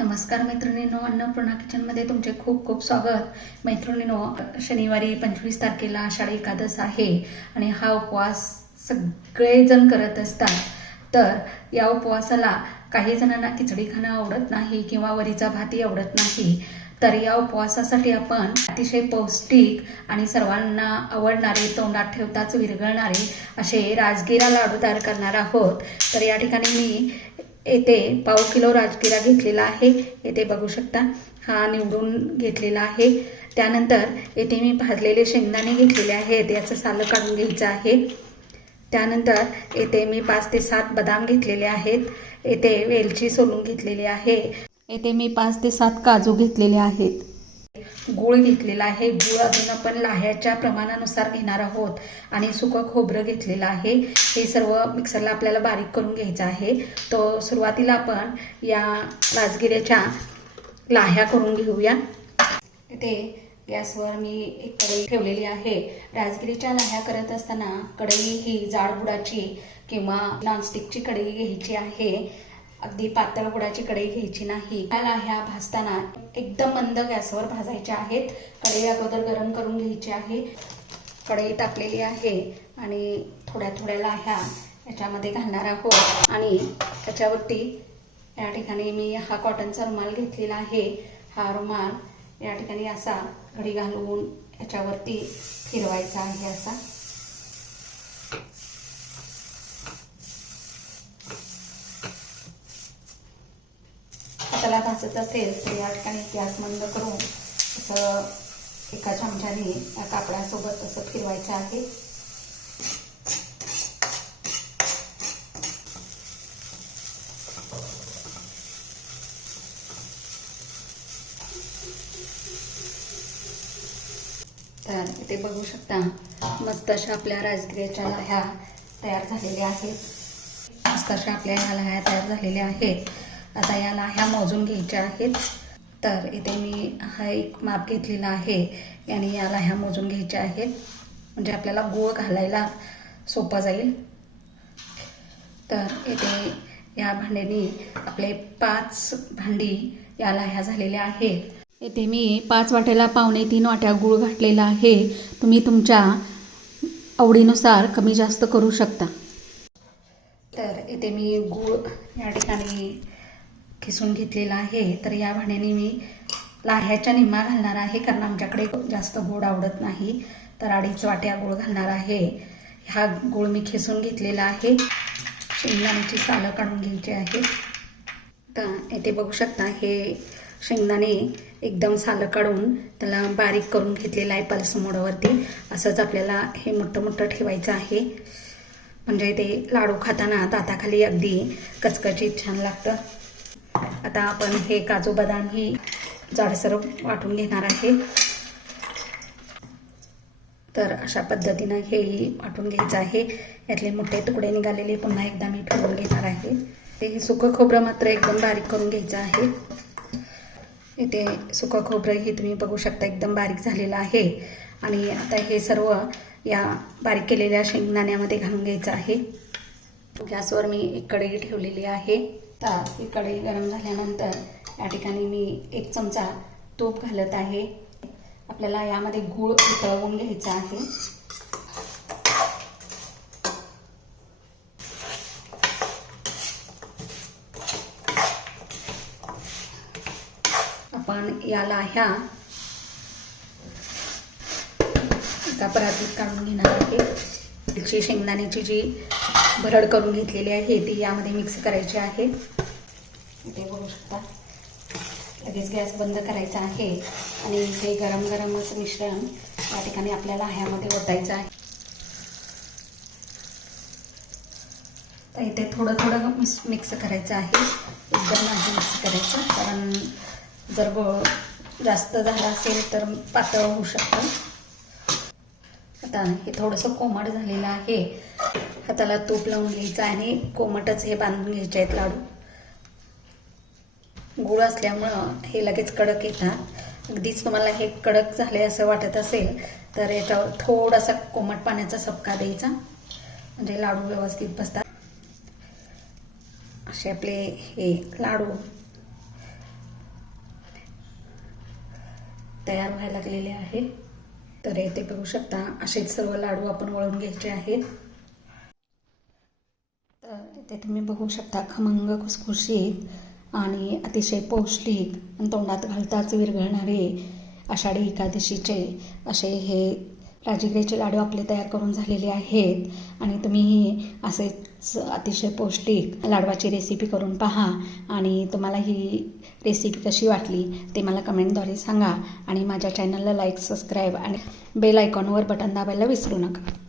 नमस्कार मैत्रिणींनो, अन्नपूर्णा किचनमध्ये तुमचे खूप खूप स्वागत। मैत्रिणींनो, शनिवारी 25 तारखेला आषाढी एकादश आहे आणि हा उपवास सगळेजण करत असतात। तर या उपवासाला काही जणांना खिचडी खाणं आवडत नाही किंवा वरीचा भातही आवडत नाही। तर या उपवासासाठी आपण अतिशय पौष्टिक आणि सर्वांना आवडणारे, तोंडात ठेवताच विरघळणारे असे राजगिरा लाडू तयार करणार आहोत। तर या ठिकाणी मी येथे पाव किलो राजगिरा घेतलेला आहे। येथे बघू शकता, हा निवडून घेतलेला आहे। त्यानंतर येथे मी भाजलेले शेंगदाणे घेतलेले आहेत, याचं सालं काढून घ्यायचं आहे। त्यानंतर येथे मी 5 ते 7 बदाम घेतलेले आहेत। येथे वेलची सोलून घेतलेली आहे। येथे मी 5 ते 7 काजू घेतलेले आहेत। गूळ घेतलेला आहे। गूळ अजून आपण लाह्याच्या प्रमाणानुसार घेणार आहोत आणि सुकं खोबरं घेतलेलं आहे। हे सर्व मिक्सरला आपल्याला बारीक करून घ्यायचं आहे। तो सुरुवातीला आपण या राजगिऱ्याच्या लाह्या करून घेऊया। इथे गॅसवर मी एक कढई ठेवलेली आहे। राजगिरीच्या लाह्या करत असताना कढई ही जाड बुडाची किंवा नॉनस्टिकची कढई घ्यायची आहे। अगदी पातळ बुडाची कढई घ्यायची नाही। या लाह्या भाजताना एकदम मंद गॅसवर भाजायच्या आहेत। कढई अगोदर गरम करून घ्यायची आहे। कढई टाकलेली आहे आणि थोड्या थोड्या लाह्या याच्यामध्ये घालणार आहोत आणि त्याच्यावरती या ठिकाणी मी हा कॉटनचा रुमाल घेतलेला आहे। हा रुमाल या ठिकाणी असा घडी घालून याच्यावरती फिरवायचा आहे असा। त्याला भाजत असेल तर या ठिकाणी गॅस बंद करून असं एका चमच्याने या कापडासोबत असं फिरवायचं आहे। तर इथे बघू शकता, मस्त अशा आपल्या राजगिऱ्याच्या लाह्या तयार झालेल्या आहेत। मस्त अशा आपल्या ह्या लाह्या तयार झालेल्या आहेत। आता या लाह्या मोजून घ्यायच्या आहेत। तर इथे मी हा एक माप घेतलेला आहे, याने या लाह्या मोजून घ्यायच्या आहेत, म्हणजे आपल्याला गूळ घालायला सोपं जाईल। तर इथे या भांड्याने आपले 5 भांडी या लाह्या झालेल्या आहेत। येथे मी 5 वाट्याला 2.25 वाट्या गूळ घातलेला आहे। तुम्ही तुमच्या आवडीनुसार कमी जास्त करू शकता। तर इथे मी गूळ या ठिकाणी खिसून घेतलेला आहे। तर या भांड्याने मी लाह्याच्या निम्मा घालणार आहे, कारण आमच्याकडे जास्त गोड आवडत नाही। तर 2.5 वाट्या गूळ घालणार आहे। हा गूळ मी खिसून घेतलेला आहे। शेंगदाण्याची सालं काढून घ्यायची आहे। तर येथे बघू शकता, हे शेंगदाणे एकदम सालं काढून त्याला बारीक करून घेतलेलं आहे पल्स मोडवरती। असंच आपल्याला हे मोठं मोठं ठेवायचं आहे, म्हणजे ते लाडू खाताना दाताखाली अगदी कचकचीत छान लागतं। आता आपण हे काजू बदाम ही जाडसर वाटून घेणार आहे। तर अशा पद्धतीनं हेही वाटून घ्यायचं आहे। यातले मोठे तुकडे निघालेले पुन्हा एकदा मी ठेवून घेणार आहे। ते सुकं खोबरं मात्र एकदम बारीक करून घ्यायचं आहे। इथे सुकं खोबरं ही तुम्ही बघू शकता एकदम बारीक झालेलं आहे। आणि आता हे सर्व या बारीक केलेल्या शेंगदाण्यामध्ये घालून घ्यायचं आहे। गॅसवर मी एक कढई ठेवलेली आहे। तर ही कढई गरम झाल्यानंतर या ठिकाणी मी 1 चमचा तूप घालत आहे। आपल्याला यामध्ये गूळ वितळवून घ्यायचा आहे। आपण या लाह्या एका परातीत काढून घेणार आहे। शेंगदाण्याची जी भरड करून घेतलेली आहे ती यामध्ये मिक्स करायची आहे। इथे बघू शकता, लगेच गॅस बंद करायचा आहे आणि हे गरम गरमच मिश्रण या ठिकाणी आपल्याला ह्यामध्ये ओतायचं आहे। तर इथे थोडं थोडं मिक्स करायचं आहे, एकदम नाही मिक्स करायचं, कारण जर गोळ जास्त झाला असेल तर पातळ होऊ शकतं। आता हे थोडंसं कोमट झालेलं आहे। हाताला तूप लावून घ्यायचं आणि कोमटच हे बांधून घ्यायचे आहेत लाडू। गूळ असल्यामुळं हे लगेच कडक येतात। अगदीच तुम्हाला हे कडक झाले असं वाटत असेल तर याच्यावर थोडासा कोमट पाण्याचा सपका द्यायचा, म्हणजे लाडू व्यवस्थित बसतात। असे आपले हे लाडू तयार व्हायला लागलेले आहे. तर इथे बघू शकता असेच सर्व लाडू आपण वळून घ्यायचे आहेत. तर इथे तुम्ही बघू शकता खमंग खुसखुशीत आणि अतिशय पौष्टिक आणि तोंडात घालताच विरघळणारे आषाढी एकादशीचे असे हे राजगिऱ्याचे लाडू आपले तयार करून झालेले आहेत. आणि तुम्ही असेच अतिशय पौष्टिक लाडवाची रेसिपी करून पहा आणि तुम्हाला ही रेसिपी कशी वाटली ते मला कमेंटद्वारे सांगा. आणि माझ्या चॅनलला लाईक, सबस्क्राईब आणि बेल आयकॉनवर बटन दाबायला विसरू नका.